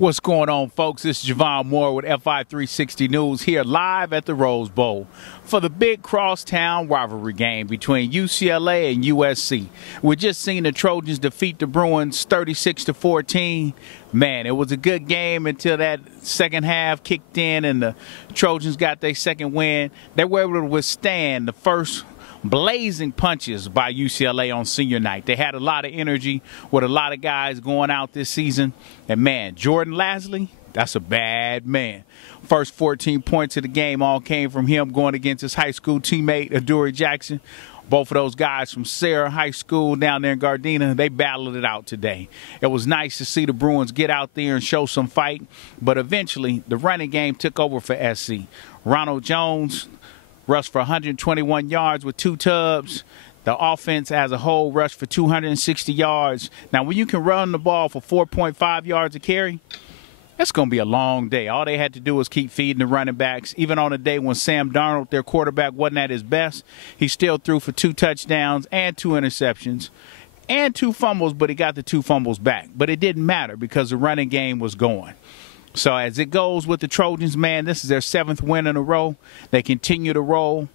What's going on, folks? This is Javon Moore with fi360 News here live at the Rose Bowl for the big crosstown rivalry game between UCLA and USC. We just seen the Trojans defeat the Bruins 36-14. Man, it was a good game until that second half kicked in and the Trojans got their second win. They were able to withstand the first blazing punches by UCLA on senior night. They had a lot of energy with a lot of guys going out this season. And man, Jordan Lasley, that's a bad man. First 14 points of the game all came from him going against his high school teammate, Adoree Jackson. Both of those guys from Sarah High School down there in Gardena, they battled it out today. It was nice to see the Bruins get out there and show some fight, but eventually the running game took over for SC. Ronald Jones rushed for 121 yards with 2 tubs. The offense as a whole rushed for 260 yards. Now, when you can run the ball for 4.5 yards a carry, that's going to be a long day. All they had to do was keep feeding the running backs. Even on a day when Sam Darnold, their quarterback, wasn't at his best, he still threw for 2 touchdowns and 2 interceptions and 2 fumbles, but he got the 2 fumbles back. But it didn't matter because the running game was going. So as it goes with the Trojans, man, this is their 7th win in a row. They continue to roll.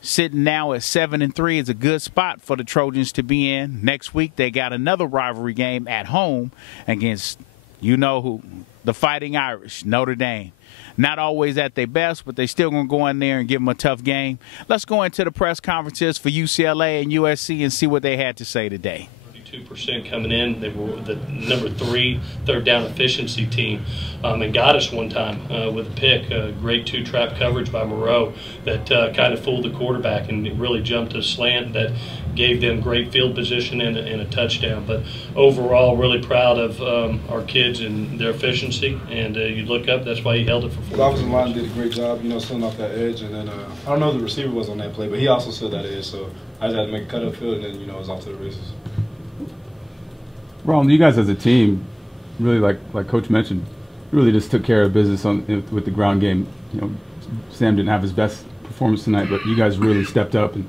Sitting now at 7-3 is a good spot for the Trojans to be in. Next week, they got another rivalry game at home against, you know who, the Fighting Irish, Notre Dame. Not always at their best, but they still going to go in there and give them a tough game. Let's go into the press conferences for UCLA and USC and see what they had to say today. 2% coming in. They were the number 3 third down efficiency team and got us one time with a pick. Great 2-trap coverage by Moreau that kind of fooled the quarterback and really jumped a slant that gave them great field position and a touchdown. But overall, really proud of our kids and their efficiency. And you look up, that's why he held it for 4. The offensive line did a great job, filling off that edge. And then I don't know who the receiver was on that play, but he also filled that edge. So I just had to make a cut upfield, and then, it was off to the races. Ronald, you guys as a team, really like Coach mentioned, really just took care of business with the ground game. Sam didn't have his best performance tonight, but you guys really stepped up. And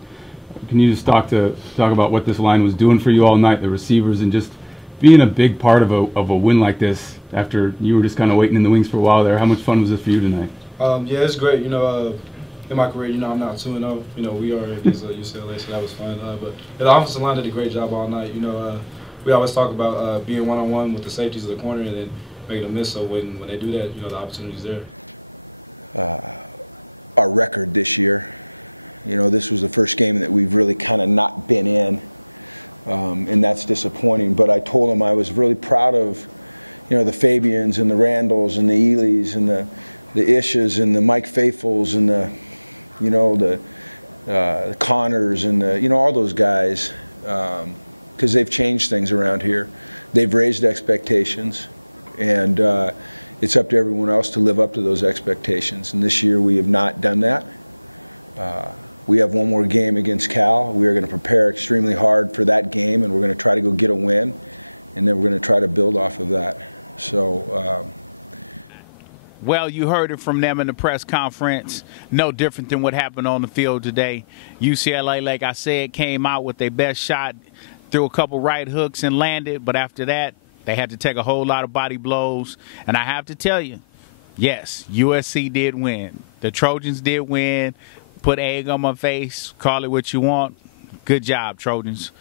can you just talk about what this line was doing for you all night, the receivers, and just being a big part of a win like this after you were just kind of waiting in the wings for a while there? How much fun was this for you tonight? Yeah, it's great. In my career, I'm not 2-0. We are against UCLA, so that was fun. But the offensive line did a great job all night. We always talk about being one-on-one with the safeties of the corner and then making a miss. So when they do that, the opportunity's there. Well, you heard it from them in the press conference. No different than what happened on the field today. UCLA, like I said, came out with their best shot, threw a couple right hooks and landed, but after that, they had to take a whole lot of body blows. And I have to tell you, yes, USC did win. The Trojans did win. Put egg on my face, call it what you want. Good job, Trojans.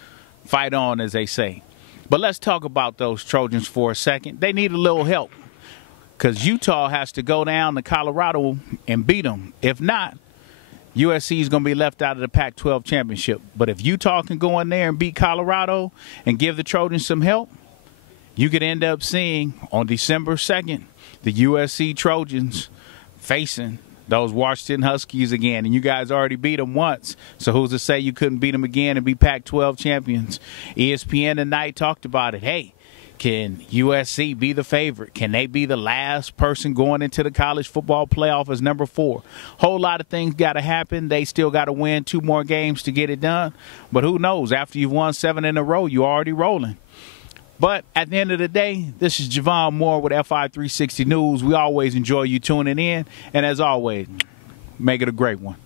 Fight on, as they say. But let's talk about those Trojans for a second. They need a little help, because Utah has to go down to Colorado and beat them. If not, USC is going to be left out of the Pac-12 championship. But if Utah can go in there and beat Colorado and give the Trojans some help, you could end up seeing on December 2nd the USC Trojans facing those Washington Huskies again. And you guys already beat them once, so who's to say you couldn't beat them again and be Pac-12 champions? ESPN tonight talked about it. Hey, can USC be the favorite? Can they be the last person going into the college football playoff as number 4? Whole lot of things got to happen. They still got to win 2 more games to get it done. But who knows? After you've won 7 in a row, you're already rolling. But at the end of the day, this is Javon Moore with fi360 News. We always enjoy you tuning in. And as always, make it a great one.